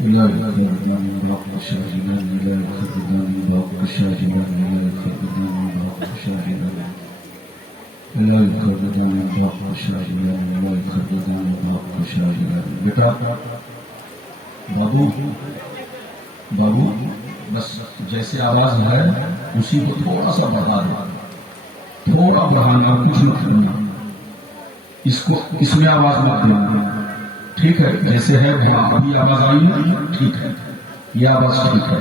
لا يخردان باق شاجلان لا يخردان باق شاجلان لا يخردان باق شاجلان لا يخردان باق شاجلان لا يخردان باق شاجلان. بیٹا بابو بس جیسے آواز ہے اسی کو تھوڑا سا بڑھا دو، تھوڑا بڑھانا، کچھ نہ کرنا، اس میں آواز مت دینا، ٹھیک ہے؟ جیسے ہے ابھی آواز آئی نا، ٹھیک ہے، یہ آواز ٹھیک ہے.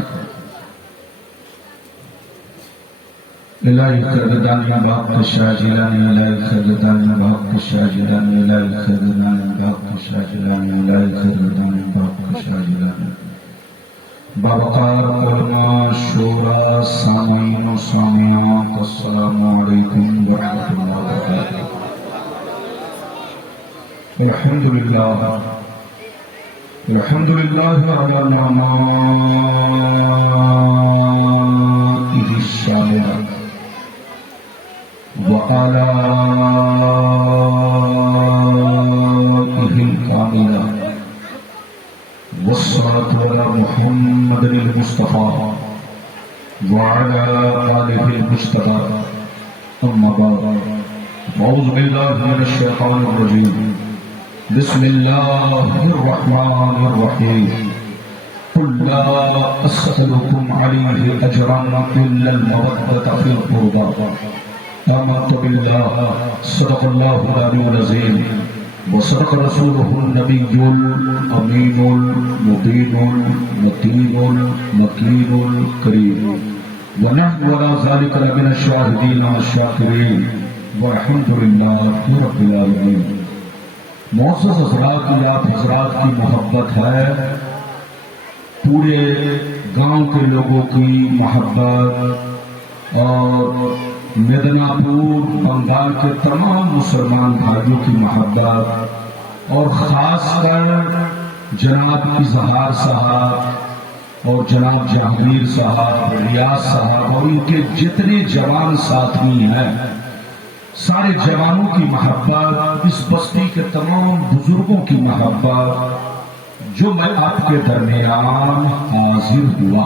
لا يخردان باق شاجلان لا يخردان باق شاجلان لا يخردان باق شاجلان لا يخردان باق شاجلان. بابقار علماء شورا سامعین و سامعات السلام علیکم ورحمۃ اللہ وبرکاتہ. الحمد للہ علی نعمائه الشاملہ وآلائه الکاملہ والصلاة على محمد المصطفى وعلى آله المجتبى. أما بعد أعوذ بالله من الشيطان الرجيم. بسم الله الرحمن الرحيم. قل لا أسألكم عليه أجرا إلا المودة في القربى. آمنت بالله صدق الله العلي العظيم وصدق رسوله النبي الأمين المبين المتين المكين الكريم ونحن على ذلك لمن الشاهدين والشاكرين والحمد لله رب العالمين. معزز حضرات، آپ حضرات کی محبت ہے، پورے گاؤں کے لوگوں کی محبت اور میدنا پور بنگال کے تمام مسلمان بھائیوں کی محبت، اور خاص کر جناب اظہار صاحب اور جناب جہانگیر صاحب، ریاض صاحب اور ان کے جتنے جوان ساتھی ہیں، سارے جوانوں کی محبت، اس بستی کے تمام بزرگوں کی محبت، جو میں آپ کے درمیان حاضر ہوا.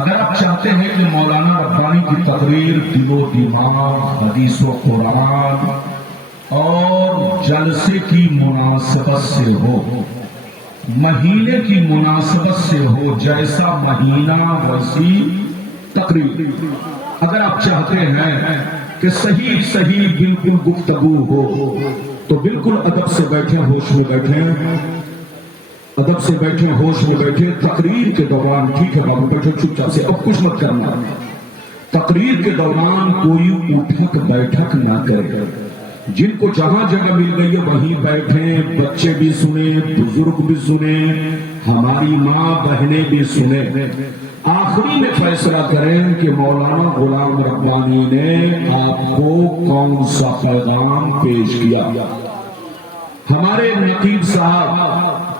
اگر آپ چاہتے ہیں کہ مولانا ربانی کی تقریر دل و دماغ، حدیث و قرآن اور جلسے کی مناسبت سے ہو، مہینے کی مناسبت سے ہو، جیسا مہینہ ویسی تقریر، اگر آپ چاہتے ہیں کہ صحیح بالکل گفتگو ہو تو بالکل ادب سے بیٹھیں، ہوش میں بیٹھیں، ادب سے بیٹھیں، ہوش میں بیٹھیں. تقریر کے دوران، ٹھیک ہے بابو بیٹھو چپ چاپ سے، اب کچھ مت کرنا. تقریر کے دوران کوئی اٹھک بیٹھک نہ کرے. جن کو جہاں جگہ مل گئی ہے وہیں بیٹھیں، بچے بھی سنیں، بزرگ بھی سنیں، ہماری ماں بہنیں بھی سنیں. آخری میں فیصلہ کریں کہ مولانا غلام ربانی نے آپ کو کون سا پیغام پیش کیا. ہمارے نقیب صاحب،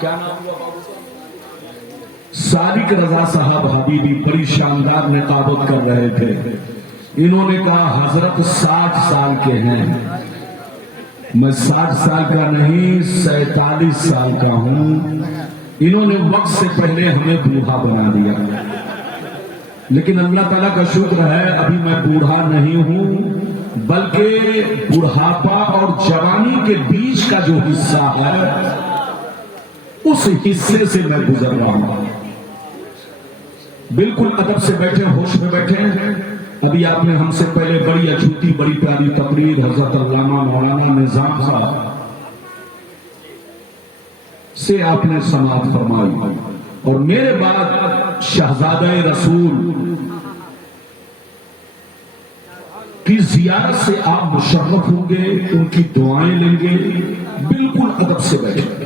کیا نام ہوا بابو صاحب؟ صادق رضا صاحب حبیبی بڑی شاندار نقابت کر رہے تھے. انہوں نے کہا حضرت 60 سال کے ہیں. میں 60 سال کا نہیں، 47 سال کا ہوں. انہوں نے وقت سے پہلے ہمیں بوڑھا بنا دیا، لیکن اللہ تعالیٰ کا شکر ہے ابھی میں بوڑھا نہیں ہوں، بلکہ بڑھاپا اور جوانی کے بیچ کا جو حصہ ہے اس حصے سے میں گزر رہا ہوں. بالکل ادب سے بیٹھے، ہوش میں بیٹھے. ابھی آپ نے ہم سے پہلے بڑی اچھوتی بڑی پیاری تقریر حضرت علامہ مولانا نظام صاحب سے آپ نے سماعت فرمائی، اور میرے بعد شہزادہ رسول کی زیارت سے آپ مشرف ہوں گے، ان کی دعائیں لیں گے. بالکل ادب سے بیٹھے.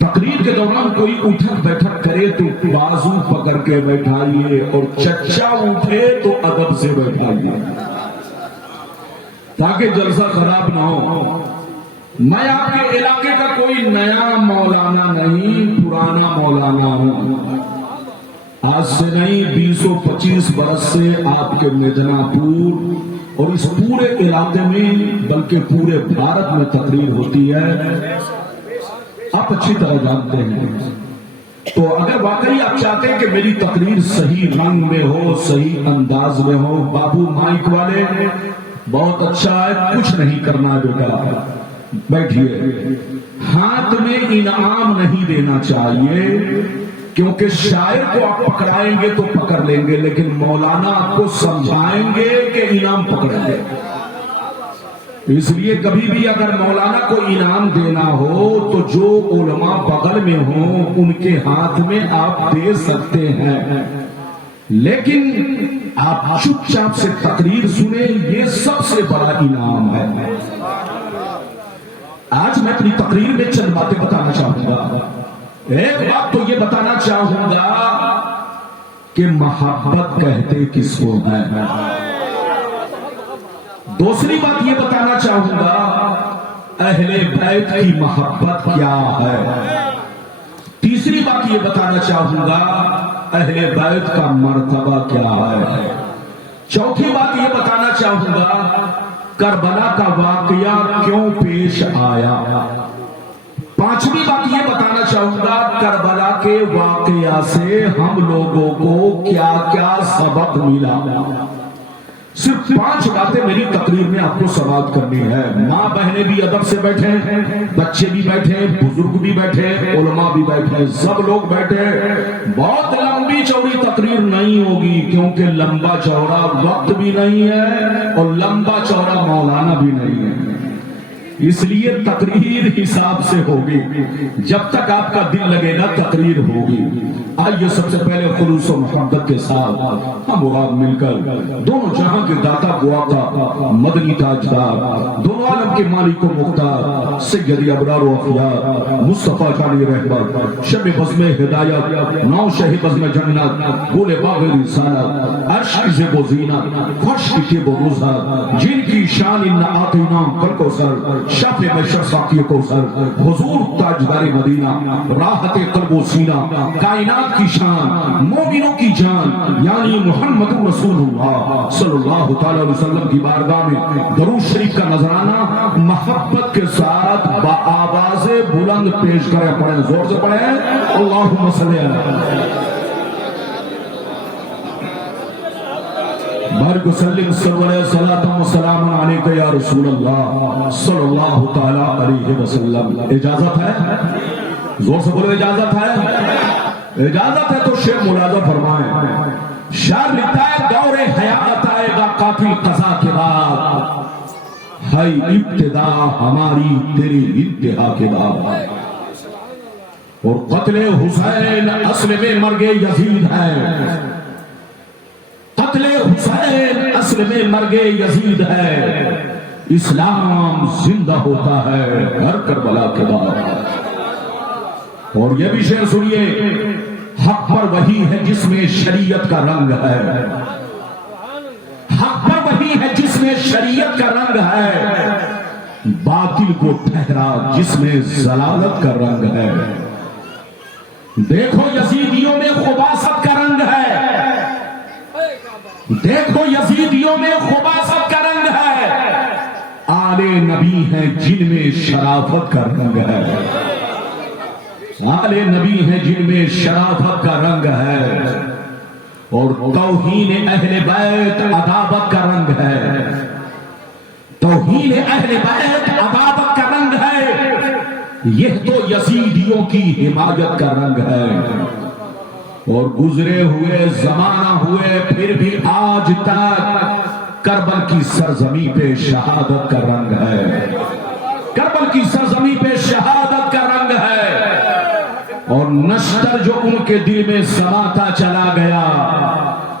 تقریر کے دوران کوئی اٹھک بیٹھک کرے تو بازو پکڑ کے بیٹھائیے، اور چچا اٹھے تو ادب سے بیٹھائیے تاکہ جلسہ خراب نہ ہو. میں آپ کے علاقے کا کوئی نیا مولانا نہیں، پرانا مولانا ہوں. آج سے نہیں، 20-25 برس سے آپ کے میدنا پور اور اس پورے علاقے میں بلکہ پورے بھارت میں تقریر ہوتی ہے. آپ اچھی طرح جانتے ہیں. تو اگر واقعی آپ چاہتے ہیں کہ میری تقریر صحیح رنگ میں ہو، صحیح انداز میں ہو، بابو مائک والے بہت اچھا ہے، کچھ نہیں کرنا بیٹا، بیٹھیے. ہاتھ میں انعام نہیں دینا چاہیے، کیونکہ شاعر کو آپ پکڑائیں گے تو پکڑ لیں گے، لیکن مولانا آپ کو سمجھائیں گے کہ انعام پکڑیں گے. اس لیے کبھی بھی اگر مولانا کو انعام دینا ہو تو جو علماء بغل میں ہوں ان کے ہاتھ میں آپ دے سکتے ہیں، لیکن آپ چپ چاپ سے تقریر سنیں، یہ سب سے بڑا انعام ہے. آج میں اپنی تقریر میں چند باتیں بتانا چاہوں گا. ایک بات تو یہ بتانا چاہوں گا کہ محبت کہتے کس کو ہے. دوسری بات یہ بتانا چاہوں گا اہل بیت کی محبت کیا ہے. تیسری بات یہ بتانا چاہوں گا اہل بیت کا مرتبہ کیا ہے. چوتھی بات یہ بتانا چاہوں گا کربلا کا واقعہ کیوں پیش آیا. پانچویں بات یہ بتانا چاہوں گا کربلا کے واقعہ سے ہم لوگوں کو کیا کیا سبق ملا. صرف 5 باتیں میری تقریر میں آپ کو سماعت کرنی ہے. ماں بہنیں بھی ادب سے بیٹھے، بچے بھی بیٹھے، بزرگ بھی بیٹھے، علماء بھی بیٹھے، سب لوگ بیٹھے. بہت لمبی چوڑی تقریر نہیں ہوگی، کیونکہ لمبا چوڑا وقت بھی نہیں ہے اور لمبا چوڑا مولانا بھی نہیں ہے. اس لیے تقریر حساب سے ہوگی، جب تک آپ کا دل لگے گا تقریر ہوگی. آئیے سب سے پہلے خلوص و محبت کے ساتھ ہم مراد مل کر دونوں جہاں کے داتا گواتا مدنی تاجدار، دونوں عالم کے مالک و مختار سید ابرار و اخیار مصطفیٰ جانی رہبر شب بزم ہدایت نو شہ بزم جنت گل باغ رسالت عرش کی زیب و زینت فرش کی تیب و روزہ، جن کی شان ان آتینا کل کو سر شف بشر ساقی کو سر، حضور تاجدار مدینہ راحت قلب و سینہ کائنات کی شان مومنوں کی جان یعنی محمد رسول اللہ صلی اللہ تعالی علیہ وسلم کی بارگاہ میں درود شریف کا نذرانہ محبت کے ساتھ بآواز بلند پیش کریں. پڑھیں، زور سے پڑھیں، اللہم صلی علی بارک وسلم صلی اللہ و سلام علیکہ یا رسول اللہ صلی اللہ تعالی علیہ وسلم. اجازت ہے؟ زور سے بولو، اجازت ہے؟ اجازت ہے تو شعر ملاحظہ فرمائیں. شعر لکھتا ہے دور حیات آئے گا قاتل قضا کے بعد، ہے ابتدا ہماری تیری انتہا کے بعد. اور قتل حسین اصل میں مرگ یزید ہے، قتل حسین اصل میں مرگ یزید ہے، اسلام زندہ ہوتا ہے ہر کربلا کے بعد. اور یہ بھی شعر سنیے، حق پر وہی ہے جس میں شریعت کا رنگ ہے، حق پر وہی ہے جس میں شریعت کا رنگ ہے، باطل کو ٹھہرا جس میں ضلالت کا رنگ ہے. دیکھو یزیدیوں میں خباثت کا رنگ ہے، دیکھو یزیدیوں میں خباثت کا رنگ ہے، آل نبی ہیں جن میں شرافت کا رنگ ہے، آل نبی ہیں جن میں شرافت کا رنگ ہے. اور توہین اہل بیت عداوت کا رنگ ہے، توہین اہل بیت عداوت کا رنگ ہے. یہ تو یزیدیوں کی حمایت کا رنگ ہے. اور گزرے ہوئے زمانہ ہوئے پھر بھی آج تک کربل کی سرزمین پہ شہادت کا رنگ ہے، کربل کی سرزمین پہ شہادت کا رنگ ہے. اور نشتر جو ان کے دل میں سماتا چلا گیا،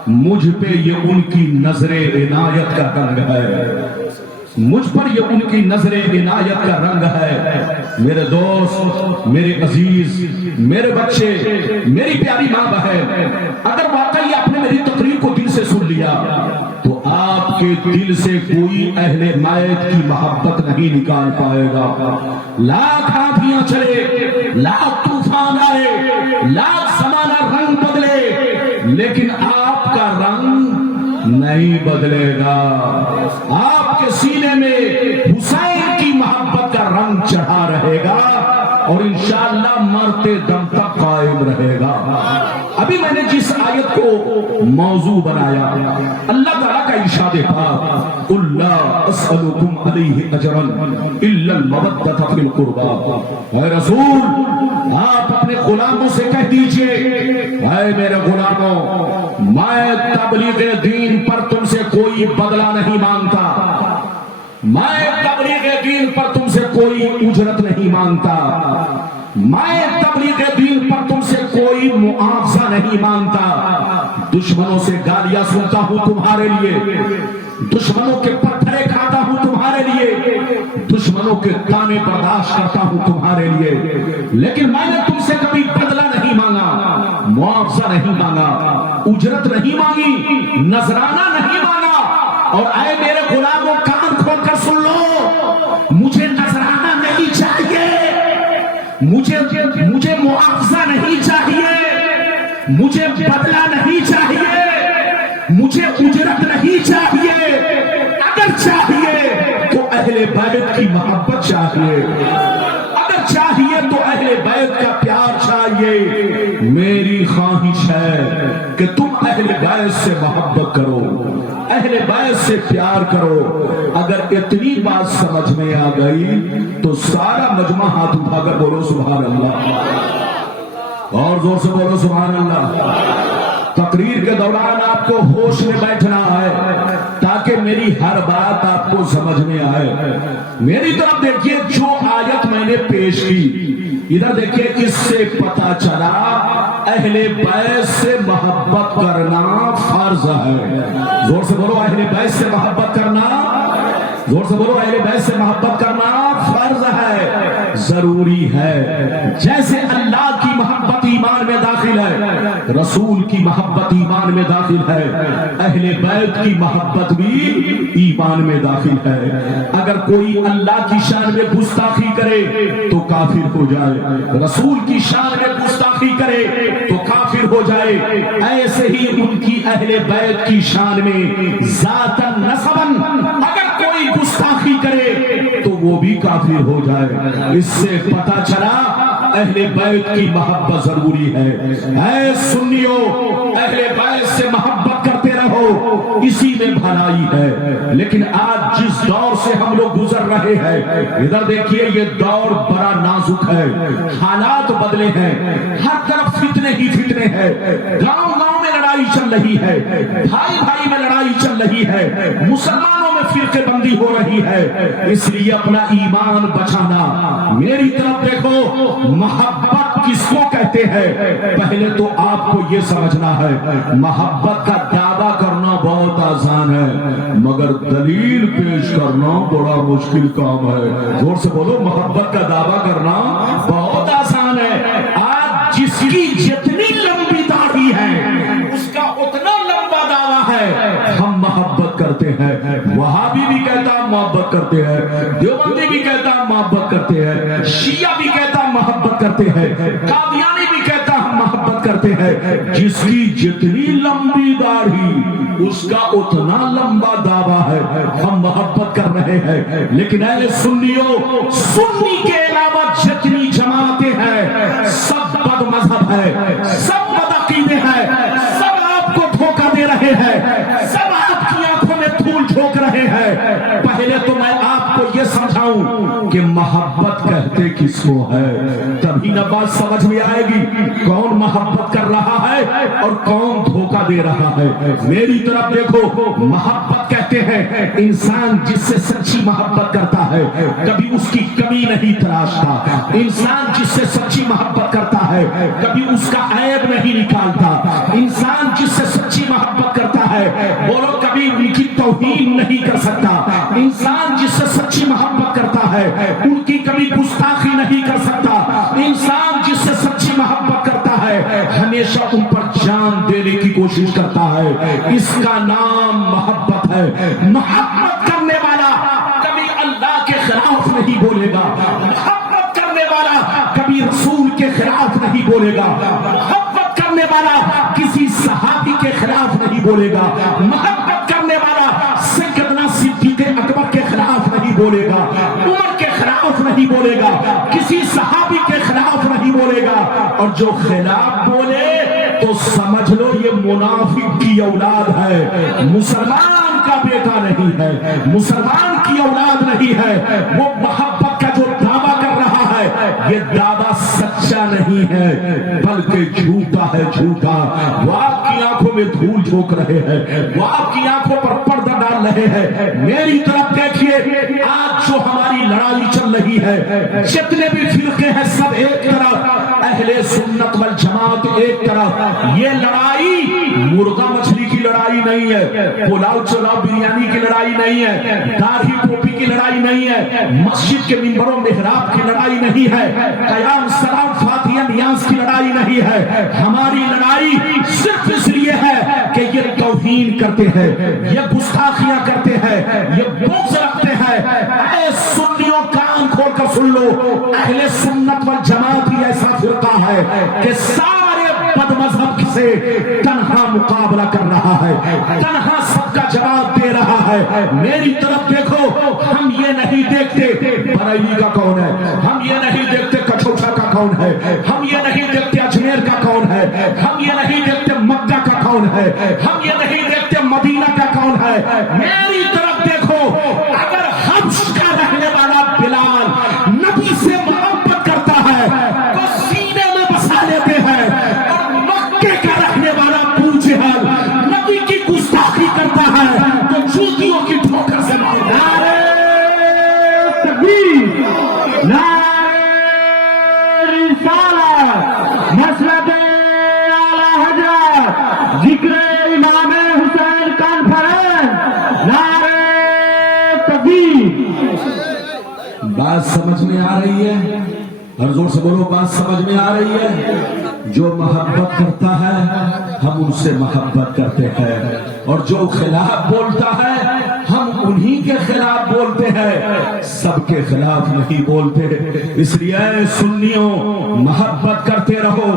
مجھ پہ یہ ان کی نظر عنایت کا رنگ ہے، مجھ پر یہ ان کی نظر عنایت کا رنگ ہے. میرے دوست، میرے عزیز، میرے بچے، میری پیاری ماں بہن، اگر واقعی آپ نے میری تقریر کو دل سے سن لیا تو آپ کے دل سے کوئی اہل بیت کی محبت نہیں نکال پائے گا. لاکھ آندھیاں چلے، لاکھ طوفان آئے، لاکھ زمانہ رنگ بدلے، لیکن آپ کا رنگ نہیں بدلے گا. آپ کے سینے میں حسین کی محبت کا رنگ چڑھا رہے گا. اور انشاءاللہ معاملہ مرتے دم تک قائم رہے گا۔ ابھی میں نے جس آیت کو موضوع بنایا، اللہ تعالیٰ کا ارشاد پاک، قُلْ لَا أَسْأَلُكُمْ عَلَيْهِ أَجْرًا إِلَّا الْمَوَدَّةَ فِي الْقُرْبَى۔ اے رسول، آپ اپنے غلاموں سے کہہ دیجئے، اے میرے غلاموں، میں تبلیغ دین پر تم سے کوئی بدلہ نہیں مانگتا، میں تبلیغ دین پر تم سے کوئی اجرت نہیں مانگتا، میں تبلیغ دین پر تم سے کوئی معاوضہ نہیں مانگتا۔ دشمنوں سے گالیاں سنتا ہوں تمہارے لیے، دشمنوں کے پتھرے کھاتا ہوں تمہارے لیے، دشمنوں کے تانے برداشت کرتا ہوں تمہارے لیے، لیکن میں نے تم سے کبھی بدلہ نہیں مانگا، معاوضہ نہیں مانگا، اجرت نہیں مانگی، نذرانہ نہیں مانگا۔ اور اے میرے غلاموں، کان کھول کر سن لو، مجھے نذرانہ نہیں چاہیے، مجھے معاوضہ نہیں چاہیے، مجھے بدلہ نہیں چاہیے، مجھے اجرت نہیں چاہیے۔ اگر چاہیے تو اہل بیت کی محبت چاہیے، اگر چاہیے تو اہل بیت کا پیار چاہیے۔ میری خواہش ہے کہ تم اہل بیت سے محبت کرو، اہل بیت سے پیار کرو۔ اگر اتنی بات سمجھ میں آ گئی تو سارا مجمع ہاتھ اٹھا کر بولو سبحان اللہ، اور زور سے بولو سبحان اللہ۔ تقریر کے دوران آپ کو ہوش میں بیٹھنا ہے تاکہ میری ہر بات آپ کو سمجھ میں آئے۔ میری طرف دیکھیے، جو آیت میں نے پیش کی، ادھر دیکھیے، اس سے پتا چلا اہل بیت سے محبت کرنا فرض ہے۔ زور سے بولو، اہل بیت سے محبت کرنا، زور سے بولو، اہل بیت سے محبت کرنا فرض ہے، ضروری ہے۔ جیسے اللہ کی محبت ایمان میں داخل ہے، رسول کی محبت ایمان میں داخل ہے، اہل بیت کی محبت بھی ایمان میں داخل ہے۔ اگر کوئی اللہ کی شان میں گستاخی کرے تو کافر ہو جائے، رسول کی شان میں گستاخی کرے تو کافر ہو جائے، ایسے ہی ان کی اہل بیت کی شان میں ذاتاً نسباً اگر کوئی گستاخی کرے تو وہ بھی کافر ہو جائے۔ اس سے پتا چلا اہل بیت کی محبت ضروری ہے۔ اے سنیو، اہل بیت سے محبت کرتے رہو، اسی میں بھلائی ہے۔ لیکن آج جس دور سے ہم لوگ گزر رہے ہیں، ادھر دیکھیے، یہ دور بڑا نازک ہے، حالات بدلے ہیں، ہر طرف فتنے ہی فتنے ہیں، گاؤں گاؤں میں لڑائی چل رہی ہے، بھائی بھائی میں لڑائی چل رہی ہے، مسلمانوں میں فرقے بندی ہو رہی ہے۔ اس لیے اپنا ایمان بچانا۔ میری طرف دیکھو، محبت کس کو کہتے ہیں؟ پہلے تو آپ کو یہ سمجھنا ہے، محبت کا دعویٰ کرنا بہت آسان ہے، مگر دلیل پیش کرنا بڑا مشکل کام ہے۔ زور سے بولو، محبت کا دعویٰ کرنا بہت آسان ہے۔ آج جس کی جتنی لمبی داڑھی ہے اس کا اتنا لمبا دعویٰ ہے، ہم محبت کرتے ہیں۔ وہابی بھی کہتا محبت کرتے ہیں، دیوبندی بھی کہتا محبت کرتے ہیں، شیعہ بھی کہتا محبت کرتے ہیں، قادیانی بھی کہتا ہم محبت کرتے ہیں۔ جس کی جتنی لمبی داڑھی اس کا اتنا لمبا دعویٰ ہے، ہم محبت کر رہے ہیں۔ لیکن اہل سنیوں، سنی کے علاوہ جتنی جماعتیں ہیں سب بد مذہب ہے، سب بد عقیدے ہیں، سب آپ کو دھوکہ دے رہے ہیں، سب آپ کی آنکھوں میں دھول جھونک رہے ہیں۔ پہلے تو میں آپ کو یہ سمجھاؤں کہ محبت کہتے کس کو ہے، تبھی نہ بات سمجھ میں آئے گی کون محبت کر رہا ہے اور کون دھوکہ دے رہا ہے۔ میری طرف دیکھو، محبت کہتے ہیں انسان جس سے سچی محبت کرتا ہے کبھی اس کی کمی نہیں تراشتا، انسان جس سے سچی محبت کرتا ہے کبھی اس کا عیب نہیں نکالتا، انسان جس سے سچی محبت کرتا ہے بولو کبھی ان کی توہین نہیں کر سکتا، انسان جس سے سچی محبت کرتا ہے ان کی کبھی گستاخی نہیں کر سکتا، انسان جس سے سچی محبت کرتا ہے ہمیشہ ان پر جان دینے کی کوشش کرتا ہے۔ اس کا نام محبت ہے۔ محبت کرنے والا کبھی اللہ کے خلاف نہیں بولے گا، محبت کرنے والا کبھی رسول کے خلاف نہیں بولے گا، محبت کرنے والا کسی صحابی کے خلاف نہیں بولے گا، محبت کرنے والا سیدنا صدیق اکبر کے خلاف نہیں بولے گا، عمر کے خلاف نہیں بولے گا، کسی صحابی کے خلاف نہیں بولے اور جو خلاف بولے تو سمجھ لو یہ منافق کی اولاد ہے، مسلمان کا بیٹا نہیں ہے، مسلمان کی اولاد نہیں ہے۔ وہ محبت کا جو دعویٰ کر رہا ہے یہ دعویٰ سچا نہیں ہے بلکہ جھوٹا ہے، جھوٹا۔ وہ آپ کی آنکھوں میں دھول جھونک رہے ہیں، وہ آپ کی آنکھوں پر پردہ ڈال رہے ہیں۔ میری طرف دیکھیے، آج جو ہماری لڑائی چل رہی ہے، جتنے بھی فرقے ہیں سب ایک طرف، اہل سنت والجماعت ایک طرف۔ یہ لڑائی مرغا مچھلی کی لڑائی نہیں ہے، پلاؤ چلاؤ بریانی کی لڑائی نہیں ہے، داڑھی ٹوپی کی لڑائی نہیں ہے، مسجد کے منبر و محراب کی لڑائی نہیں ہے، قیام سلام فاتحہ نیاز کی لڑائی نہیں ہے۔ ہماری لڑائی صرف اس لیے ہے کہ یہ توہین کرتے ہیں، یہ گستاخیاں کرتے ہیں، یہ بغض رکھتے ہیں۔ اے سنیوں کان کھول کر سن لو، اہل سنت والجماعت ہی ایسا فرقہ ہے کہ سارے بد مذہب سے تنہا مقابلہ کر رہا ہے، تنہا سب کا جواب دے رہا ہے۔ میری طرف دیکھو، ہم یہ نہیں دیکھتے بریلی کا کون ہے، ہم یہ نہیں دیکھتے کچھوٹا کا کون ہے، ہم یہ نہیں دیکھتے اجمیر کا کون ہے، ہم یہ نہیں دیکھتے مکہ کا کون ہے، ہم یہ نہیں دیکھتے مدینہ کا کون ہے۔ میری طرف دیکھو، اگر حبش کا رہنے والا بلال نبی سے محبت کرتا ہے تو سینے میں بسا لیتے ہیں، اور مکے کا رہنے والا ابو جہل نبی کی گستاخی کرتا ہے تو جوتیوں کی ٹھوکر سے نعرہ تکبیر، نعرہ رسالت، مسند اعلی حضرت، ذکر امام حسین کانفرنس، نعرہ تکبیر۔ بات سمجھ میں آ رہی ہے؟ ہر زور سے بولو، بات سمجھ میں آ رہی ہے؟ جو محبت کرتا ہے ہم ان سے محبت کرتے ہیں، اور جو خلاف بولتا ہے ہم انہی کے خلاف بولتے ہیں، سب کے خلاف نہیں بولتے۔ اس لیے سنیوں محبت کرتے رہو،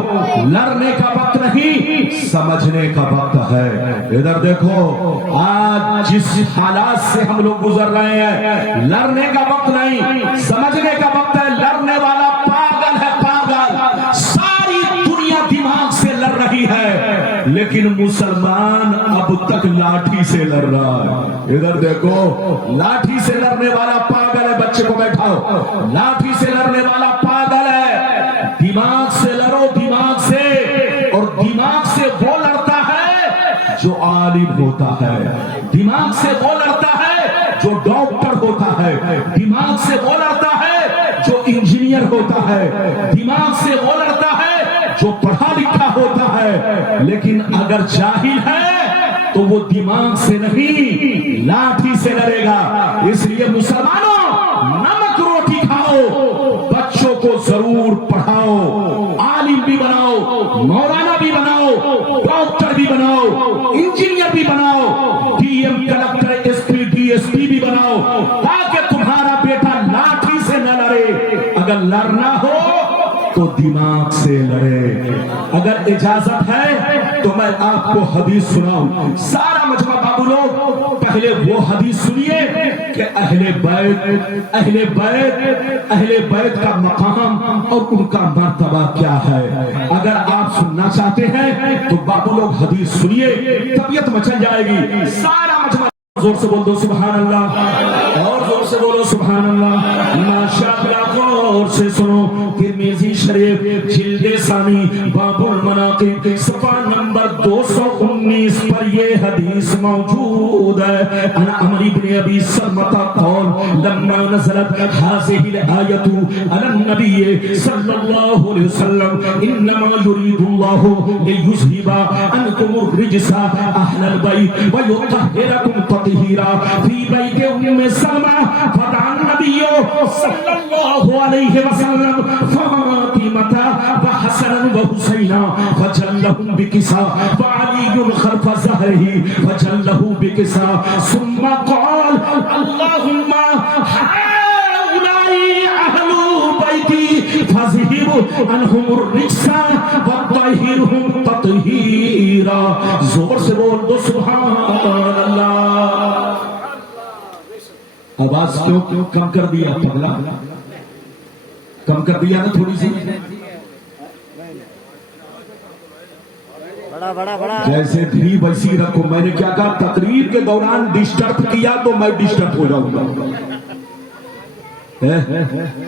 لڑنے کا وقت نہیں سمجھنے کا وقت ہے۔ ادھر دیکھو، آج جس حالات سے ہم لوگ گزر رہے ہیں، لڑنے کا وقت نہیں سمجھنے کا وقت ہے۔ لڑنے والا پاگل ہے، پاگل، ساری دنیا دماغ سے لڑ رہی ہے، لیکن مسلمان اب تک لاٹھی سے لڑ رہا ہے۔ ادھر دیکھو، لاٹھی سے لڑنے والا پاگل ہے، بچے کو بیٹھاؤ، لاٹھی سے لڑنے والا پاگل ہے۔ دماغ سے لڑو، دماغ سے، اور دماغ سے وہ لڑتا ہے جو عالم ہوتا ہے، دماغ سے وہ لڑتا ہے جو ڈاکٹر ہوتا ہے، دماغ سے وہ لڑتا ہے جو انجینئر ہوتا ہے، دماغ سے وہ لڑتا ہے جو پڑھا لکھا ہوتا ہے۔ لیکن اگر جاہل ہے تو وہ دماغ سے نہیں لاٹھی سے لڑے گا۔ اس لیے مسلمانوں، نمک روٹی کھاؤ، بچوں کو ضرور پڑھاؤ، عالم بھی بناؤ، مولانا بھی بناؤ، ڈاکٹر بھی بناؤ، انجینئر بھی بناؤ، D M, collector, S P, D S P بھی بناؤ، تاکہ تمہارا بیٹا لاٹھی سے نہ لڑے۔ اگر لڑنا ہو تو دماغ سے لڑے۔ اگر اجازت ہے تو میں آپ کو حدیث سناؤں۔ سارا مجمع بابو لوگ پہلے وہ حدیث سنیے کہ اہل بیت کا مقام اور ان کا مرتبہ کیا ہے۔ اگر آپ سننا چاہتے ہیں تو بابو لوگ حدیث سنیے، طبیعت مچل جائے گی۔ سارا مجمع زور سے بول دو سبحان اللہ، اور زور سے بولو سبحان اللہ۔ ماشاءاللہ، غور سے سنو، ترمذی شریف جلد ثانی باب المناقب صفحہ نمبر 219 پر یہ حدیث موجود ہے۔ انا عمر بن ابی سلمۃ قال لما نزلت هذه الآية على النبي صلى الله عليه وسلم انما يريد الله ليذهب عنكم الرجس اهل البيت ويطهركم تطهيرا في بيت ام سلمة فدعا النبي صلى الله عليه وسلم فاطمة وحسنا وحسينا فجلهم بكسا وعلي خلف ظهره فجله بكسا ثم قال اللهم هؤلاء أهل بيتي فاذهب عنهم الرجس وطهرهم تطهيرا۔ زور سے بول دو سبحان اللہ۔ آواز کیوں کم کر دیا؟ پگلا کم کر دیا نا تھوڑی سی؟ جیسے تھی ویسی رکھو. میں نے کیا کہا؟ تقریر کے دوران ڈسٹرب کیا تو میں ڈسٹرب ہو جاؤں گا.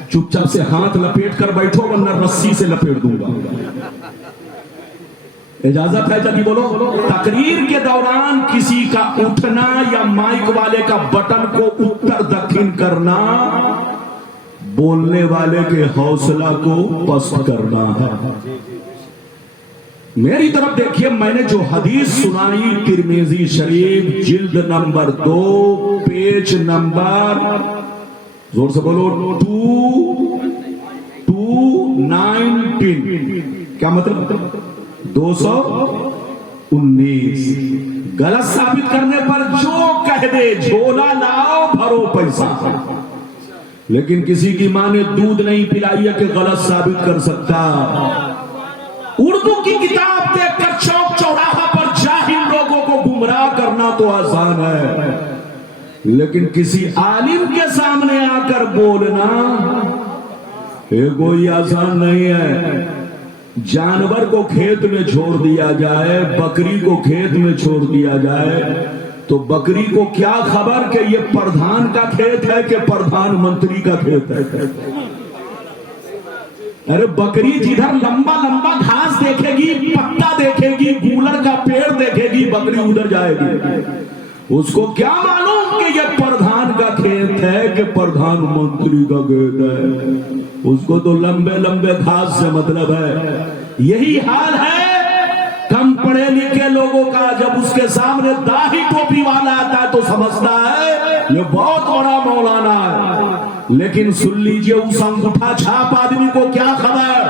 چپ چاپ سے ہاتھ لپیٹ کر بیٹھو ورنہ رسی سے لپیٹ دوں گا. اجازت ہے جب بولو. تقریر کے دوران کسی کا اٹھنا یا مائک والے کا بٹن کو اتر دکھن کرنا بولنے والے کے حوصلہ کو پست کرنا ہے. میری طرف دیکھیے, میں نے جو حدیث سنائی ترمذی شریف جلد نمبر 2 پیج نمبر زور سے بولو 219. کیا مطلب؟ 219. غلط ثابت کرنے پر جو کہہ دے جھولا لاؤ بھرو پیسہ, لیکن کسی کی ماں نے دودھ نہیں پلائی ہے کہ غلط ثابت کر سکتا. اردو کی کتاب دیکھ کر چوک چوراہا پر جاہل لوگوں کو گمراہ کرنا تو آسان ہے, لیکن کسی عالم کے سامنے آ کر بولنا کوئی آسان نہیں ہے. جانور کو کھیت میں چھوڑ دیا جائے, بکری کو کھیت میں چھوڑ دیا جائے تو بکری کو کیا خبر کہ یہ پردھان کا کھیت ہے کہ پردھان منتری کا کھیت ہے. ارے بکری جدھر لمبا لمبا گھاس دیکھے گی, پتا دیکھے گی, گولر کا پیڑ دیکھے گی, بکری ادھر جائے گی. اس کو کیا معلوم کہ یہ پردھان کا کھیت ہے کہ پردھان منتری کا کھیت ہے. اس کو تو لمبے لمبے گھاس سے مطلب ہے. یہی حال ہے کم پڑھے لکھے لوگوں کا. جب اس کے سامنے داڑھی ٹوپی والا آتا ہے تو سمجھتا ہے یہ بہت بڑا مولانا ہے, لیکن سن لیجئے اس انگوٹھا چھاپ آدمی کو کیا خبر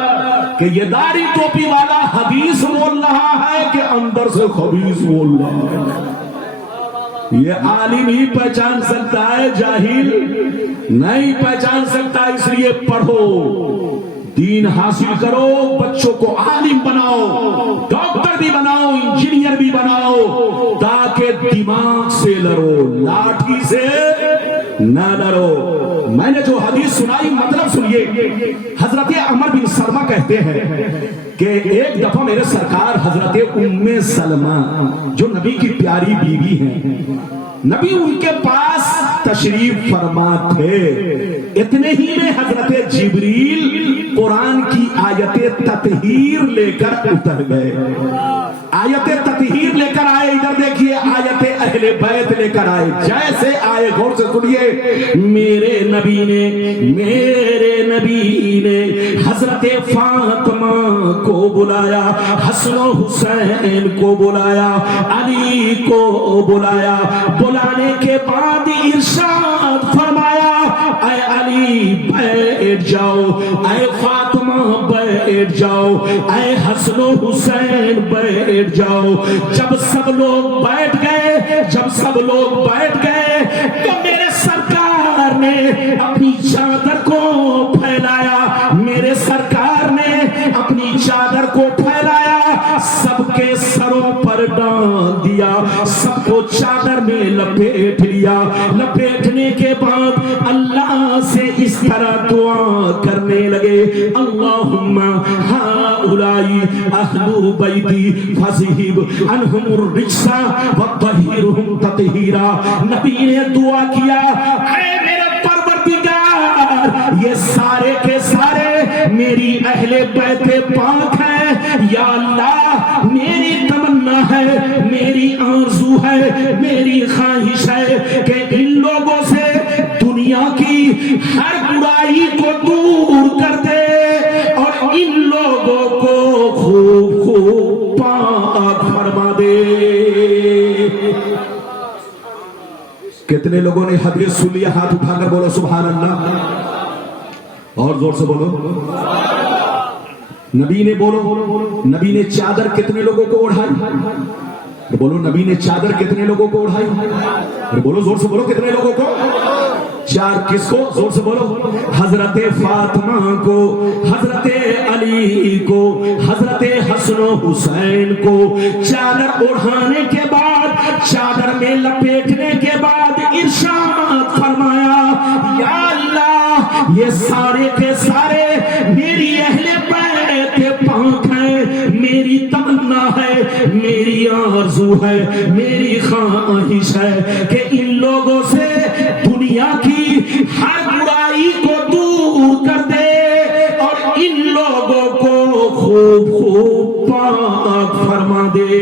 کہ یہ داڑھی ٹوپی والا حدیث بول رہا ہے کہ اندر سے خبیث بول رہا ہے. یہ عالم ہی پہچان سکتا ہے, جاہل نہیں پہچان سکتا. اس لیے پڑھو, دین حاصل کرو, بچوں کو عالم بناؤ, ڈاکٹر بھی بناؤ, انجینئر بھی بناؤ, تاکہ دماغ سے لڑو, لاٹھی سے نہ لڑو. میں نے جو حدیث سنائی مطلب سنیے. حضرت عمر بن سلمہ کہتے ہیں کہ ایک دفعہ میرے سرکار حضرت ام سلمہ جو نبی کی پیاری بیوی ہیں, نبی ان کے پاس تشریف فرما تھے. اتنے ہی میں حضرت جبریل قرآن کی آیت تطہیر لے کر اتر گئے. آیت تطہیر لے کر آئے. ادھر دیکھیے, آیت اہل بیت لے کر آئے. جیسے آئے غور سے سنیے. میرے نبی نے حضرت فاطمہ کو بلایا, حسن و حسین کو بلایا, علی کو بلایا. بلانے کے بعد ارشاد فرمایا, اے علی بیٹھ جاؤ, اے فاطمہ بیٹھ جاؤ, اے حسن و حسین بیٹھ جاؤ. جب سب لوگ بیٹھ گئے تو میرے سرکار نے اپنی چادر کو پھیلایا. میرے سرکار نے اپنی چادر کو پھیلایا, سب کے سروں پر ڈال دیا, سب کو چادر میں لپیٹ لیا. لپیٹنے کے بعد اللہ سے اس طرح دعا کرنے لگے, اللہم ہؤلاء اہل بیتی فاذھب عنہم الرجس وطہرہم تطہیرا. نبی نے دعا کیا, اے میرے پروردگار, یہ سارے کے سارے میری اہل بیت پاک ہیں. یا اللہ, میری تمنا ہے, میری آرزو ہے, میری خواہش ہے کہ ان لوگوں سے دنیا کی ہر برائی کو دور کر دے اور ان لوگوں کو خوب خوب پاک فرما دے. کتنے لوگوں نے حدیث سن لیا؟ ہاتھ اٹھا کر بولو سبحان اللہ, اور زور سے بولو. نبی نے بولو, نبی نے چادر کتنے لوگوں کو اڑھائی؟ بولو, نبی نے چادر کتنے لوگوں کو اڑھائی؟ بولو زور سے بولو, کتنے لوگوں کو؟ 4. کس کو؟ زور سے بولو. حضرت فاطمہ کو, حضرت علی کو, حضرت حسن و حسین کو. چادر اڑھانے کے بعد, چادر میں لپیٹنے کے بعد ارشاد فرمایا, یا اللہ, یہ سارے کے سارے میری اہل بیت پاک ہے، میری تمنا ہے، میری آرزو ہے، میری خواہش ہے کہ ان لوگوں سے دنیا کی ہر برائی کو دور کر دے اور ان لوگوں کو خوب خوب پاک فرما دے۔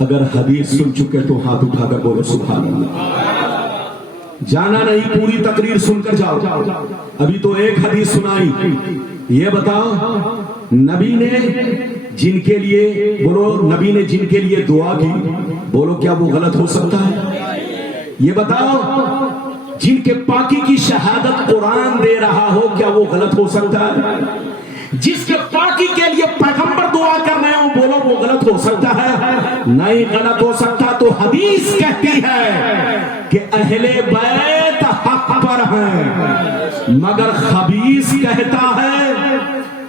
اگر حدیث سن چکے تو ہاتھ اٹھا کر بولو سبحان اللہ۔ جانا نہیں، پوری تقریر سن کر جاؤ۔ ابھی تو ایک حدیث سنائی، یہ بتاؤ نبی نے جن کے لیے، بولو نبی نے جن کے لیے دعا کی، بولو کیا وہ غلط ہو سکتا ہے؟ یہ بتاؤ جن کے پاکی کی شہادت قرآن دے رہا ہو، کیا وہ غلط ہو سکتا ہے؟ جس کے پاکی کے لیے پیغمبر دعا کر رہے ہوں، بولو وہ غلط ہو سکتا ہے؟ نہیں غلط ہو سکتا۔ تو حدیث کہتی ہے کہ اہل بیت حق پر ہیں، مگر خبیث کہتا ہے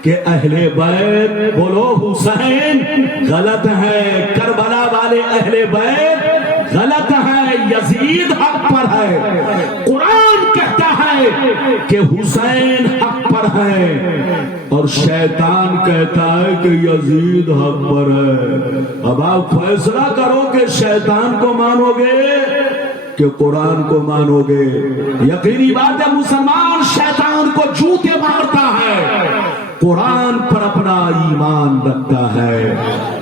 کہ اہل بیت، بولو حسین غلط ہے، کربلا والے اہل بیت غلط ہے، یزید حق پر ہے۔ قرآن کہتا ہے کہ حسین حق پر ہے اور شیطان کہتا ہے کہ یزید حق پر ہے۔ اب آپ فیصلہ کرو کہ شیطان کو مانو گے کہ قرآن کو مانو گے؟ یقینی بات ہے مسلمان شیطان کو جوتے مارتا ہے، قرآن پر اپنا ایمان رکھتا ہے۔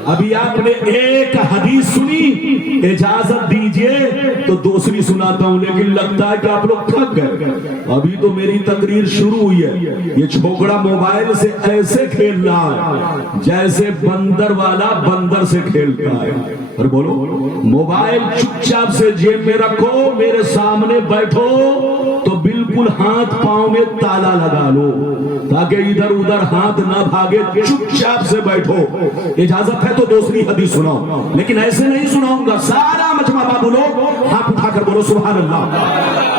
ابھی آپ نے ایک حدیث سنی، اجازت دیجئے تو دوسری سناتا ہوں، لیکن لگتا ہے کہ آپ لوگ تھک گئے۔ ابھی تو میری تقریر شروع ہوئی ہے، یہ چھوکڑا موبائل سے ایسے کھیل رہا ہے جیسے بندر والا بندر سے کھیلتا ہے۔ اور بولو موبائل چپ چاپ سے جیب میں رکھو، میرے سامنے بیٹھو تو بالکل ہاتھ پاؤں میں تالا لگا لو تاکہ ادھر ادھر ہاتھ نہ بھاگے، چپ چاپ سے بیٹھو۔ اجازت ہے تو دوسری حدیث سناؤ، لیکن ایسے نہیں سناؤں گا، سارا مجمع بابو لوگ ہاتھ اٹھا کر بولو سبحان اللہ،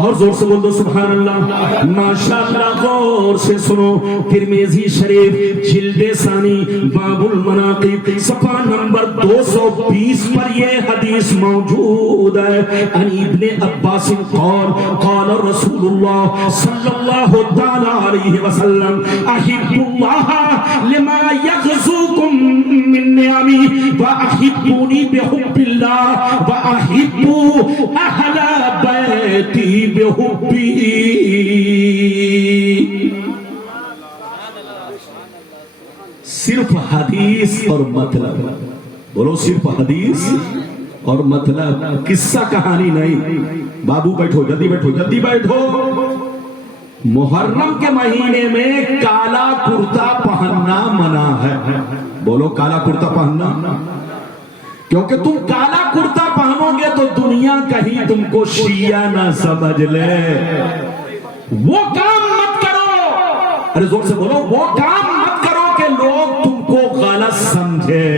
اور زور سے بول دو سبحان اللہ۔ ماشاءاللہ غور سے سنو، ترمذی شریف جلد ثانی باب المناقب صفحہ نمبر 220 پر یہ حدیث موجود ہے۔ عن ابن عباس قال قال رسول اللہ صلی اللہ تعالی علیہ وسلم احب اللہ لما یغزوکم من نعمی واحبونی بحب اللہ واحبوا اہل بیتی بحبی۔ صرف حدیث اور مطلب، بولو صرف حدیث اور مطلب، قصہ کہانی نہیں۔ بابو بیٹھو، جلدی بیٹھو، جلدی بیٹھو۔ محرم کے مہینے میں کالا کرتا پہننا منع ہے، بولو کالا کرتا پہننا، کیونکہ تم کالا کرتا پہنو گے تو دنیا کہیں تم کو شیعہ نہ سمجھ لے۔ وہ کام مت کرو، ارے زور سے بولو، وہ کام مت کرو کہ لوگ تم کو غلط سمجھے،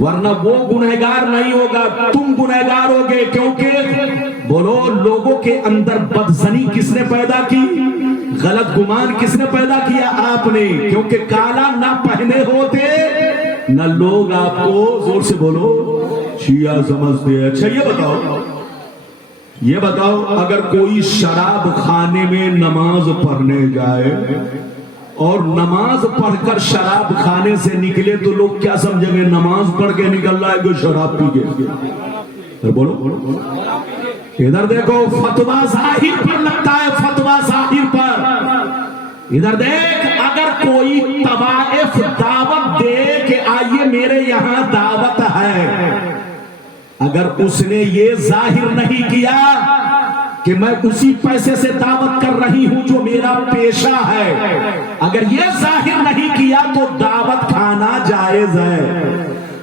ورنہ وہ گنہگار نہیں ہوگا، تم گنہگار ہوگے۔ کیونکہ بولو لوگوں کے اندر بدزنی کس نے پیدا کی؟ غلط گمان کس نے پیدا کیا؟ آپ نے۔ کیونکہ کالا نہ پہنے ہوتے نہ لوگ آپ کو، زور سے بولو، شیعہ سمجھتے ہیں۔ اچھا یہ بتاؤ اگر کوئی شراب خانے میں نماز پڑھنے جائے اور نماز پڑھ کر شراب خانے سے نکلے تو لوگ کیا سمجھیں گے؟ نماز پڑھ کے نکل رہا ہے کہ شراب پی کے؟ بولو ادھر دیکھو، فتویٰ ظاہر پر لگتا ہے، فتویٰ ظاہر پر۔ ادھر دیکھ، اگر کوئی طوائف دعوت دے کہ آئیے میرے یہاں دعوت ہے، اگر اس نے یہ ظاہر نہیں کیا کہ میں اسی پیسے سے دعوت کر رہی ہوں جو میرا پیشہ ہے، اگر یہ ظاہر نہیں کیا تو دعوت کھانا جائز ہے،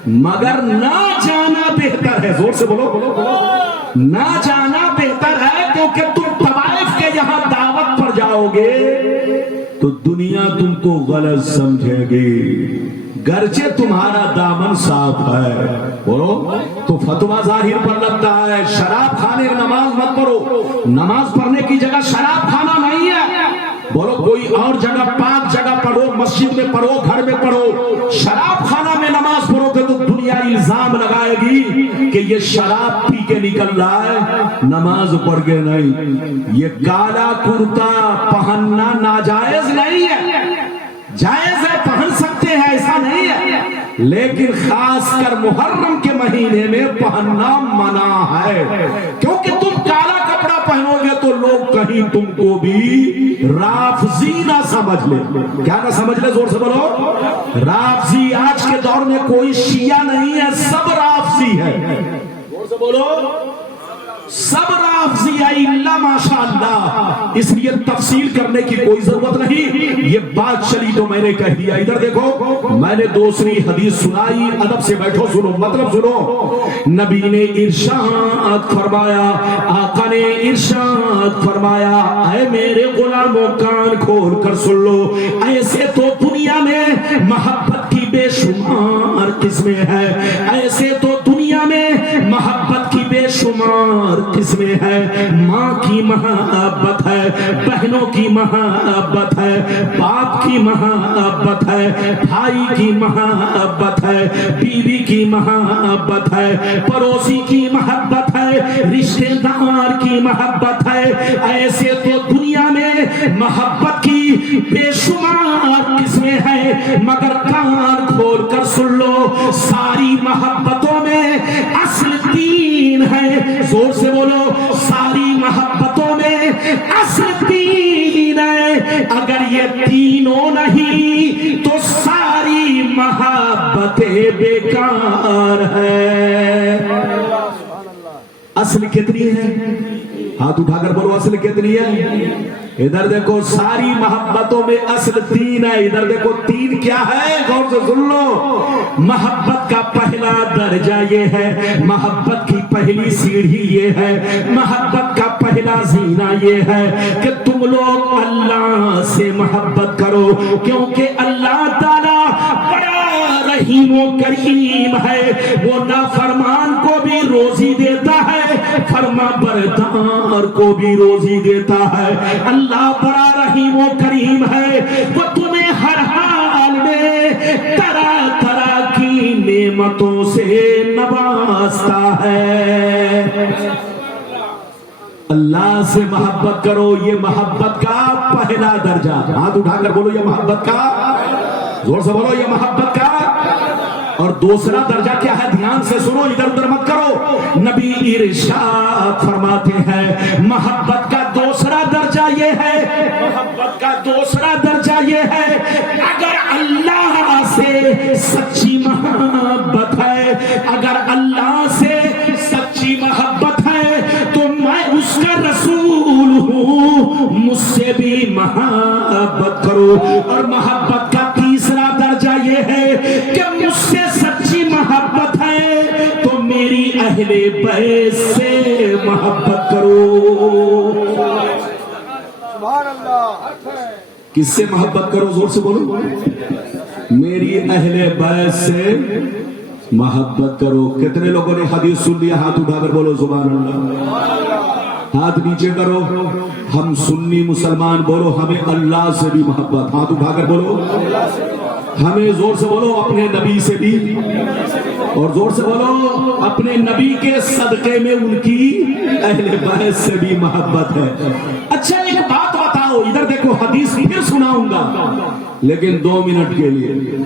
مگر نہ جانا بہتر ہے۔ زور سے بولو، نہ جانا بہتر ہے، کیونکہ تم طوائف کے یہاں دعوت پر جاؤ گے تو دنیا تم کو غلط سمجھے گی، گرچہ تمہارا دامن صاف ہے۔ بولو تو فتویٰ ظاہر پر لگتا ہے، شراب کھانے نماز مت پڑھو، نماز پڑھنے کی جگہ شراب کھانا نہیں ہے۔ بولو کوئی اور جگہ، پاک جگہ پڑھو، مسجد میں پڑھو، گھر میں پڑھو، شراب خانہ میں نماز پڑھو گے تو دنیا الزام لگائے گی کہ یہ شراب پی کے نکل رہا ہے، نماز پڑھ کے نہیں۔ یہ کالا کرتا پہننا ناجائز نہیں ہے، جائز ہے، پہن سکتے ہیں، ایسا نہیں ہے، لیکن خاص کر محرم کے مہینے میں پہننا منع ہے، کیونکہ تم کالا کپڑا پہنو گے تو لوگ کہیں تم کو بھی رافضی نہ سمجھ لے۔ کیا نہ سمجھ لے؟ زور سے بولو۔ رافضی آج کے دور میں کوئی شیعہ نہیں ہے، سب رافضی ہے۔ زور سے بولو، سب رافضی ہے الا ماشاءاللہ۔ اس لیے تفصیل کرنے کی کوئی ضرورت نہیں، یہ بات چلی تو میں نے کہہ دیا۔ ادھر دیکھو، میں نے دوسری حدیث سنائی، ادب سے بیٹھو، سنو، مطلب سنو۔ نبی نے ارشاد فرمایا، آقا نے ارشاد فرمایا، اے میرے غلاموں کان کھول کر سن لو، ایسے تو دنیا میں محبت کی بے شمار قسمیں ہیں، ایسے تو دنیا میں محبت کی بے شمار قسمیں ہیں۔ ماں کی محبت ہے، بہنوں کی محبت ہے، باپ کی محبت ہے، بھائی کی محبت ہے، بیوی کی محبت ہے، پڑوسی کی محبت ہے، رشتہ دار کی محبت ہے۔ ایسے تو دنیا میں محبت کی بے شمار قسمیں ہیں، مگر کان کھول کر سن لو، ساری محبتوں میں اصل تین ہے۔ زور سے بولو، ساری محبتوں میں اصل تین ہے، اگر یہ تینوں نہیں تو ساری محبتیں بیکار ہے۔ اصل کتنی ہے؟ ہاتھ اٹھا کر بولو، اصل کتنی ہے؟ ادھر دیکھو، ساری محبتوں میں اصل تین ہے۔ ادھر دیکھو، تین کیا ہے؟ غور سے سن لو۔ محبت کا پہلا درجہ یہ ہے، محبت کی پہلی سیڑھی یہ ہے، محبت کا پہلا زینہ یہ ہے کہ تم لوگ اللہ سے محبت کرو، کیونکہ اللہ تعالیٰ بڑا رحیم و کریم ہے، وہ نافرمان کو بھی روزی دیتا ہے، فرما بردار کو بھی روزی دیتا ہے۔ اللہ بڑا رحیم و کریم ہے، وہ تمہیں ہر حال میں طرح طرح کی نعمتوں سے نوازتا ہے۔ اللہ سے محبت کرو، یہ محبت کا پہلا درجہ۔ ہاتھ اٹھا کر بولو، یہ محبت کا، زور سے بولو، یہ محبت کا۔ اور دوسرا درجہ کیا ہے؟ دھیان سے سنو، ادھر ادھر مت کرو۔ نبی ارشاد فرماتے ہیں، محبت کا دوسرا درجہ یہ ہے، محبت کا دوسرا درجہ یہ ہے، اگر اللہ سے سچی محبت ہے، اگر اللہ سے سچی محبت ہے تو میں اس کا رسول ہوں، مجھ سے بھی محبت کرو۔ اور محبت کا تیسرا درجہ یہ ہے کہ مجھ سے سچی محبت ہے تو میری اہل بیت سے محبت کرو۔ سبحان اللہ۔ کس سے محبت کرو؟ زور سے بولو، میری اہل بیت سے محبت کرو۔ کتنے لوگوں نے حدیث سن لیا؟ ہاتھ اٹھا کر بولو سبحان اللہ۔ ہاتھ نیچے کرو، ہم سنی مسلمان، بولو ہمیں اللہ سے بھی محبت۔ ہاتھ اٹھا کر بولو، ہمیں، زور سے بولو، اپنے نبی سے بھی، اور زور سے بولو، اپنے نبی کے صدقے میں ان کی اہل بیت سے بھی محبت ہے۔ اچھا ایک بات بتاؤ، ادھر دیکھو، حدیث پھر سناؤں گا لیکن 2 منٹ کے لیے۔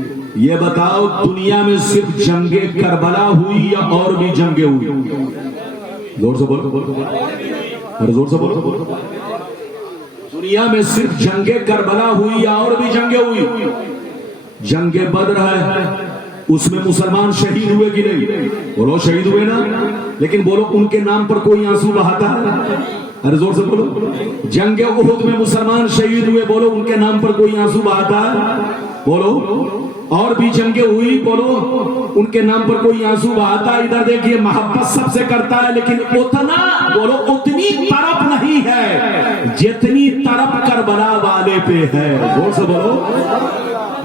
یہ بتاؤ، دنیا میں صرف جنگ کربلا ہوئی یا اور بھی جنگیں ہوئی؟ زور سے بولو، اور زور سے بولو، دنیا میں صرف جنگ کربلا ہوئی یا اور بھی جنگیں ہوئی؟ جنگ بدر ہے، اس میں مسلمان شہید ہوئے کہ نہیں؟ بولو شہید ہوئے نا، لیکن بولو ان کے نام پر کوئی آنسو بہاتا ہے؟ ارے زور سے بولو۔ جنگ احد میں مسلمان شہید ہوئے، بولو ان کے نام پر کوئی آنسو بہاتا ہے؟ بولو۔ اور بھی جنگیں ہوئی، بولو ان کے نام پر کوئی آنسو بہاتا ہے؟ ادھر دیکھیے، محبت سب سے کرتا ہے لیکن اتنا، بولو اتنی طرف نہیں ہے جتنی طرف کربلا والے پہ ہے۔ زور سے بولو،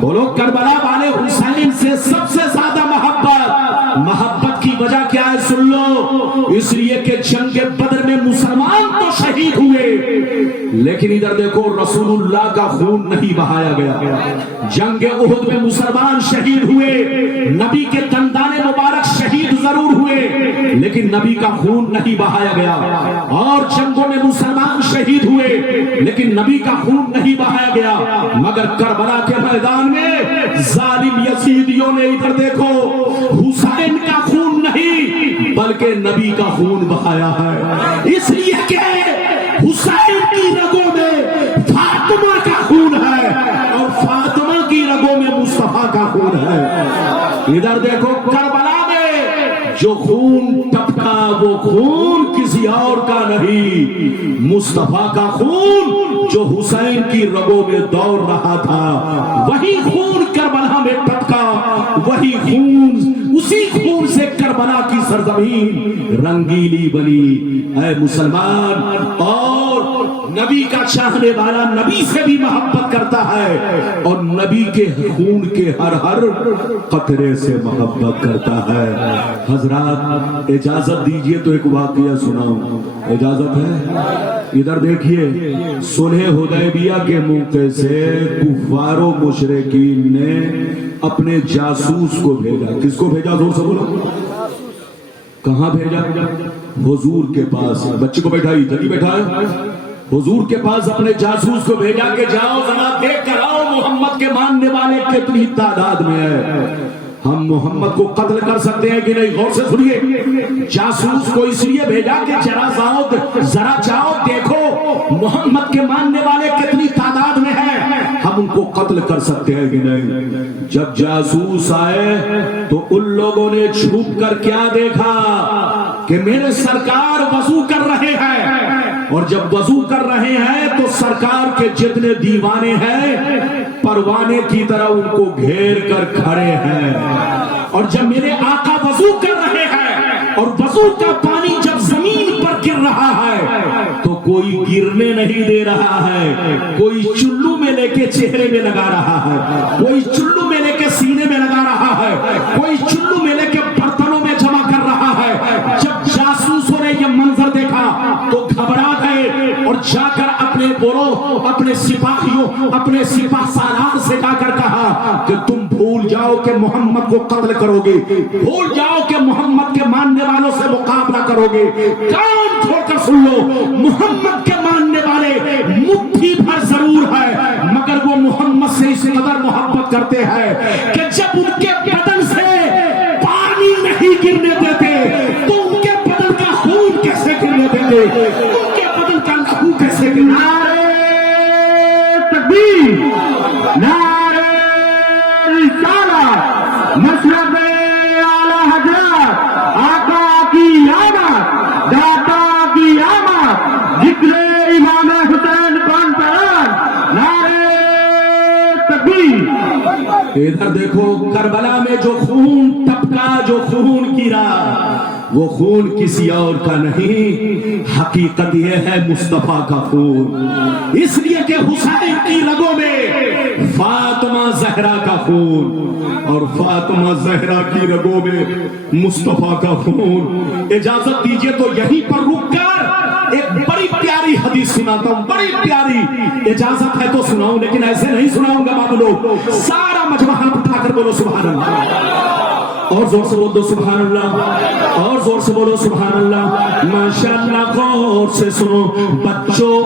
بولو کربلا والے حسین سے سب سے زیادہ محبت۔ محبت کی وجہ کیا ہے؟ سن لو، اس لیے کہ جنگ بدر میں مسلمان تو شہید ہوئے لیکن ادھر دیکھو رسول اللہ کا خون نہیں بہایا گیا. جنگ احد میں مسلمان شہید ہوئے, نبی کے دندان مبارک شہید ضرور ہوئے لیکن نبی کا خون نہیں بہایا گیا. اور جنگوں میں مسلمان شہید ہوئے لیکن نبی کا خون نہیں بہایا گیا. مگر کربلا کے میدان میں ظالم یزیدیوں نے ادھر دیکھو حسین کا خون نہیں بلکہ نبی کا خون بہایا ہے. اس لیے کہ حسین کی رگوں میں فاطمہ کا خون ہے اور فاطمہ کی رگوں میں مصطفیٰ کا خون ہے. ادھر دیکھو کربلا میں جو خون ٹپکا وہ خون کسی اور کا نہیں, مصطفیٰ کا خون جو حسین کی رگوں میں دوڑ رہا تھا وہی خون کربلا میں ٹپکا, وہی خون, اسی خون سے کربلا کی سرزمین رنگیلی بنی. اے مسلمان, اور نبی کا چاہنے والا نبی سے بھی محبت کرتا ہے اور نبی کے خون کے ہر ہر قطرے سے محبت کرتا ہے. حضرات اجازت دیجئے تو ایک واقعہ سناؤں, اجازت ہے؟ ادھر دیکھیے, صلح حدیبیہ کے موقع سے کفار و مشرکین نے اپنے جاسوس کو بھیجا. کس کو بھیجا؟ زور سے بولو. کہاں بھیجا؟ حضور کے پاس. بچے کو بیٹھائی, جلدی بیٹھائے. حضور کے پاس اپنے جاسوس کو بھیجا کہ جاؤ ذرا دیکھ کر آؤ محمد کے ماننے والے کتنی تعداد میں ہے, ہم محمد کو قتل کر سکتے ہیں کہ نہیں. غور سے سنیے, جاسوس کو اس لیے بھیجا کہ ذرا جاؤ دیکھو محمد کے ماننے والے کتنی تعداد میں ہیں, ہم ان کو قتل کر سکتے ہیں کہ نہیں. جب جاسوس آئے تو ان لوگوں نے چھپ کر کیا دیکھا کہ میرے سرکار وضو کر رہے ہیں, اور جب وضو کر رہے ہیں تو سرکار کے جتنے دیوانے ہیں پروانے کی طرح ان کو گھیر کر کھڑے ہیں. اور جب میرے آقا وضو کر رہے ہیں اور وضو کا پانی جب زمین پر گر رہا ہے تو کوئی گرنے نہیں دے رہا ہے, کوئی چلو میں لے کے چہرے میں لگا رہا ہے, کوئی چلو میں لے کے سینے میں لگا رہا ہے, کوئی چلو میں لے کے برتنوں میں جمع کر رہا ہے. جب جاسوسوں نے یہ منظر دیکھا تو گھبرا گئے اور جا کر اپنے گروہ, اپنے سپاہیوں, اپنے سپاہ سالار سے جا کر کہا کہ تم بھول جاؤ کہ محمد کو قتل کرو گے, بھول جاؤ کہ محمد کے ماننے والوں سے مقابلہ کرو گے. کان کھول کر سن لو, محمد کے ماننے والے مٹھی بھر ضرور ہے مگر وہ محمد سے اس قدر محبت کرتے ہیں کہ جب ان کے بدن سے پانی نہیں گرنے دیتے تو ان کے بدن کا خون کیسے گرنے دیتے, ان کے بدن کا لہو کیسے گرنے. نعرہ تکبیر, نعرہ رسالت, مشرب اعلی حضرت آقا کی آمد, داتا کی آمد, ذکر امام حسین پان پران. نعرہ تکبیر. ادھر دیکھو کربلا میں جو خون ٹپکا, جو خون گرا وہ خون کسی اور کا نہیں, حقیقت یہ ہے مصطفیٰ کا خون. اس لیے کہ حسین کی رگوں میں فاطمہ زہرا کا خون اور فاطمہ زہرا کی رگوں میں مصطفیٰ کا خون. اجازت دیجئے تو یہیں پر رک کر ایک بڑی پیاری حدیث سناتا ہوں, بڑی پیاری. اجازت ہے تو سناؤں لیکن ایسے نہیں سناؤں گا بابو لوگ. سارا مجمع ہاتھ اٹھا کر بولو سبحان اللہ, اور زور سے بول دو سبحان اللہ, اور زور سے بولو سبحان اللہ. ماشاءاللہ غور سے سنو بچوں,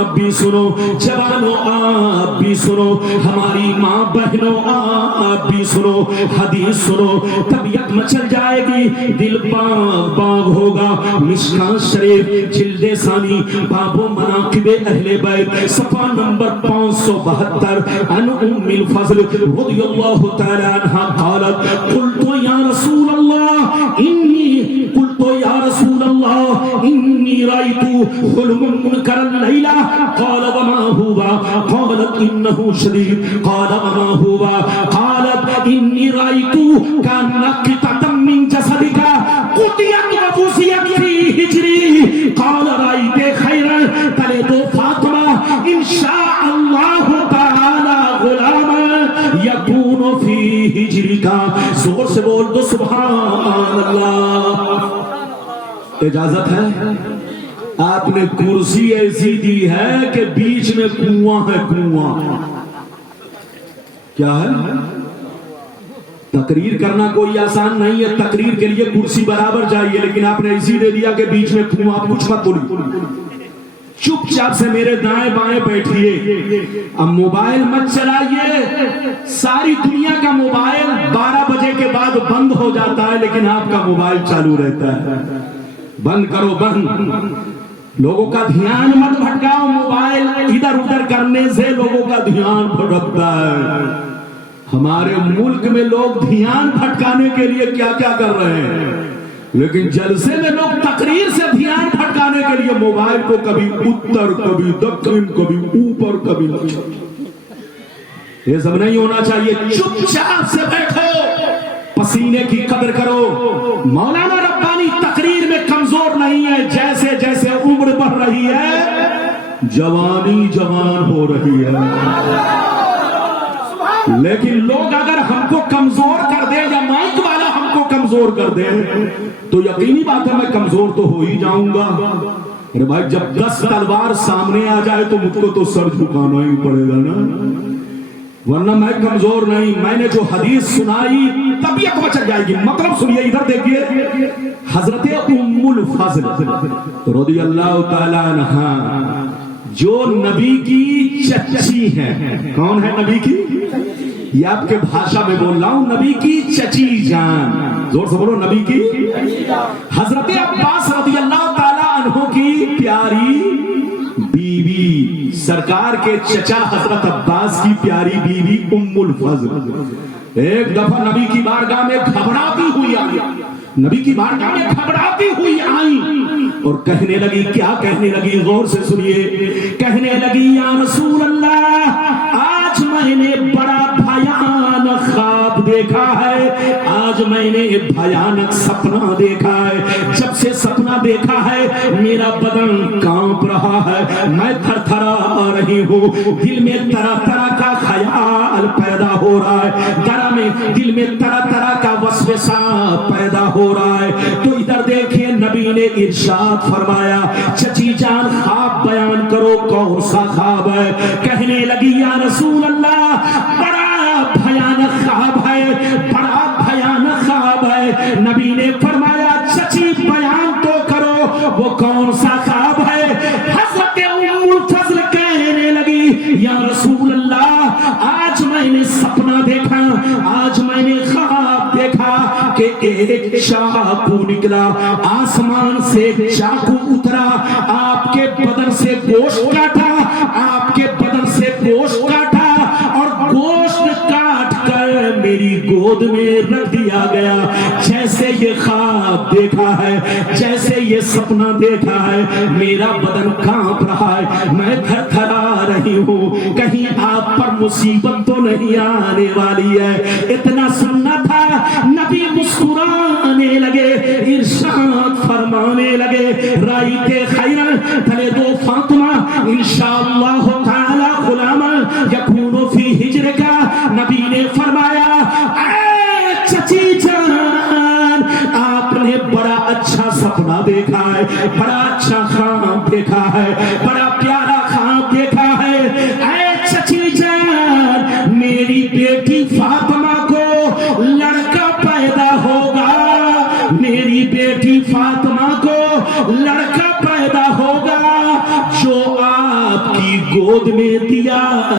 آپ بھی سنو, جوانوں آپ بھی سنو, ہماری ماں بہنوں آپ بھی سنو. حدیث سنو, طبیعت مچل جائے گی, دل باغ باغ ہوگا. مشکاۃ شریف جلد ثانی باب مناقب اہل بیت صفحہ نمبر 572. عن ام الفضل رضی اللہ تعالی عنہا قالت قلت یا رسول اللہ انی رأیت حلما منکرا لیلا. قال وما هو؟ قالت انه شدید. قال وما هو؟ قالت انی رأیت کان قطعة من جسدک قطعت وفصلت فی حجری. قال رأیت خیرا تلد فاطمہ ان شاء اللہ تعالی غلاما یکون فی حجری کا. زور سے بول دو سبحان اللہ. اجازت ہے؟ آپ نے کرسی ایسی دی ہے کہ بیچ میں کنواں ہے، کنواں کیا ہے؟ تقریر کرنا کوئی آسان نہیں ہے، تقریر کے لیے کرسی برابر چاہیے، لیکن آپ نے ایسی دے دیا کہ بیچ میں کنواں. آپ کچھ مت بولیے، چپ چاپ سے میرے دائیں بائیں بیٹھیے. اب موبائل مت چلائیے. ساری دنیا کا موبائل 12 بجے کے بعد بند ہو جاتا ہے، لیکن آپ کا موبائل چالو رہتا ہے. بند کرو، بند. لوگوں کا دھیان مت بھٹکاؤ. موبائل ادھر ادھر کرنے سے لوگوں کا دھیان بھٹکتا ہے. ہمارے ملک میں لوگ دھیان بھٹکانے کے لیے کیا کیا کر رہے ہیں، لیکن جلسے میں لوگ تقریر سے دھیان بھٹکانے کے لیے موبائل کو کبھی اتر، کبھی دکن، کبھی اوپر، کبھی نیچے. یہ سب نہیں ہونا چاہیے. چپ چاپ سے بیٹھو، پسینے کی قدر کرو. مولانا ربانی تقریر میں کمزور نہیں ہے. جیسے جیسے عمر بڑھ رہی ہے جوانی جوان ہو رہی ہے، لیکن لوگ اگر ہم کو کمزور کر دیں یا مائک والا ہم کو کمزور کر دے تو یقینی بات ہے میں کمزور تو ہو ہی جاؤں گا. ارے بھائی، جب 10 تلوار سامنے آ جائے تو مجھ کو تو سر جھکانا ہی پڑے گا نا، ورنہ میں کمزور نہیں. میں نے جو حدیث سنائی طبیعت بچ جائے گی. مطلب سنیے، ادھر دیکھیے. حضرت ام الفضل رضی اللہ تعالی عنہا جو نبی کی چچی ہے. کون ہے نبی کی؟ یہ آپ کے بھاشا میں بول رہا ہوں، نبی کی چچی جان. زور سے بولو، نبی کی. حضرت عباس رضی اللہ تعالی عنہ کی پیاری بیوی، سرکار کے چچا حضرت عباس کی پیاری بیوی ام الفضل ایک دفعہ نبی کی بارگاہ میں گھبراتی ہوئی آئی. نبی کی بارگاہ میں گھبراتی ہوئی آئی اور کہنے لگی. کیا کہنے لگی؟ غور سے سنیے. کہنے لگی، یا رسول اللہ، آج میں نے بڑا بھیانک خواب دیکھا ہے. آج میں نے بھیانک سپنا دیکھا ہے. جب سے سپنا دیکھا ہے میرا بدن کانپ رہا ہے، میں تھر تھرا رہی ہوں. دل میں طرح طرح کا خیال پیدا ہو رہا ہے، دل میں طرح طرح کا وسوسہ پیدا ہو رہا ہے. تو ادھر دیکھیں، نبی نے ارشاد فرمایا، چچی جان خواب بیان کرو، کون سا خواب ہے؟ کہنے لگی، یا رسول اللہ، بڑا بھیانک خواب ہے، بڑا بھیانک خواب ہے. نبی نے فرمایا، چچی بیان تو کرو، وہ کون سا خواب ہے؟ حضرت ام الفضل کہنے لگی، یا رسول اللہ، آج میں نے سپنا دیکھا، آج میں نے خواب دیکھا کہ ایک چاقو نکلا، آسمان سے چاقو اترا، آپ کے بدن سے گوشت کاٹا، آپ کے بدن سے گوشت کاٹا اور گوشت کاٹ کر میری گود میں رکھ دیا گیا. جیسے یہ خواب دیکھا ہے، جیسے یہ سپنا دیکھا ہے، میرا بدن کانپ رہا ہے، میں تھر تھرا رہی ہوں. کہیں آپ پر مصیبت تو نہیں آنے والی ہے؟ اتنا سننا تھا. نبی مسکرانے لگے، ارشاد فرمانے لگے، رائتے خیرن تلدو فاطمہ انشاءاللہ تعالی غلاما یکون فی ہجر کا. نبی نے فرمایا، اے چچی جان، آپ نے بڑا اچھا سپنا دیکھا ہے، بڑا اچھا خواب دیکھا ہے، بڑا پیارا خواب دیکھا ہے. اے چچی جان، میری بیٹی فاطمہ کو لڑکا پیدا ہوگا، میری بیٹی فاطمہ کو لڑکا پیدا ہوگا. جو آپ کی گود میں دیا